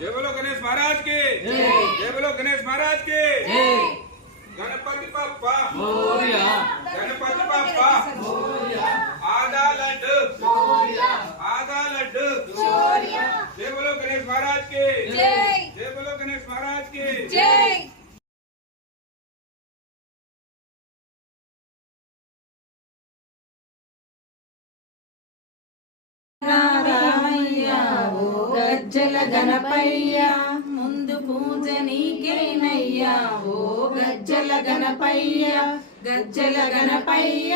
जय बोलो गणेश महाराज की जय बोलो गणेश महाराज की गणपति बप्पा मोरया गणपति बप्पा मोरया आधा लड्डू मोरया आधा लड्डू मोरया जय बोलो गणेश महाराज की जय बोलो गणेश महाराज की जय। గజ్జల గణపయ్య ముందు పూజ నీకేనయ్యా ఓ గజ్జల గణపయ్య గజ్జల గణపయ్య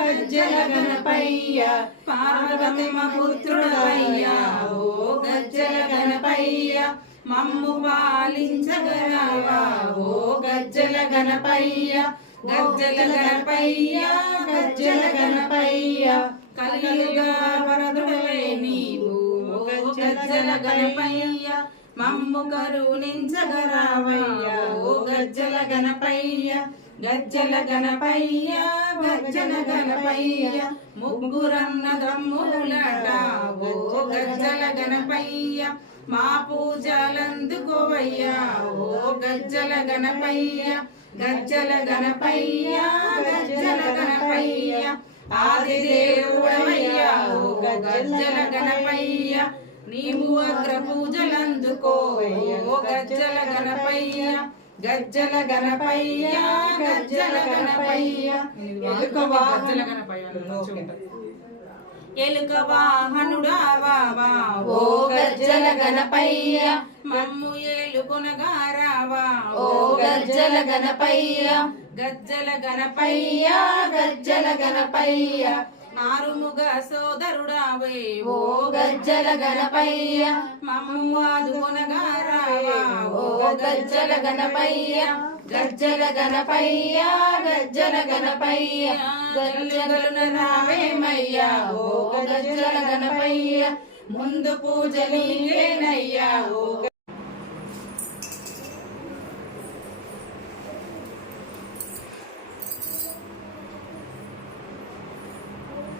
గజ్జల గణపయ్య పార్వతమ్మ పుత్రుడవయ్యా ఓ గజ్జల గణపయ్య మమ్ము పాలించగరావా ఓ గజ్జల గణపయ్య గజ్జల గణపయ్య గజ్జల గణపయ్య కలియుగ వరదుడవే నీవు గజ్జల గణపయ్య మమ్ము కరుణించగరావయ్య ఓ గజ్జల గణపయ్య గజ్జల గణపయ్య గజ్జల గణపయ్య ముగ్గురన్న దమ్ములట ఓ గజ్జల గణపయ్య మా పూజలందుకోవయ్యా ఓ గజ్జల గణపయ్య గజ్జల గణపయ్య గజ్జల గణపయ్య ఆది దేవుడవయ్యా ఓ గజ్జల గణపయ్య నీవు అగ్ర పూజలందుకో ఓ గజ్జల గణపయ్య గజ్జల గణపయ్య గజ్జల గణపయ్య ఎలుక వాహనుడావా ఓ గజ్జల గణపయ్య మమ్ము ఏలుకొనగారావా ఓ గజ్జల గణపయ్య గజ్జల గణపయ్య గజ్జల గణపయ్య ఆరుముగ సోదరుడావే ఓ గజ్జల గణపయ్య మమ్ము ఆదుకొనగారావా ఓ గజ్జల గణపయ్య గజ్జల గణపయ్య గజ్జల గణపయ్య గజ్జలున రావేమయ్యా ఓ గజ్జల గణపయ్య ముందు పూజ నీకేనయ్యా ఓ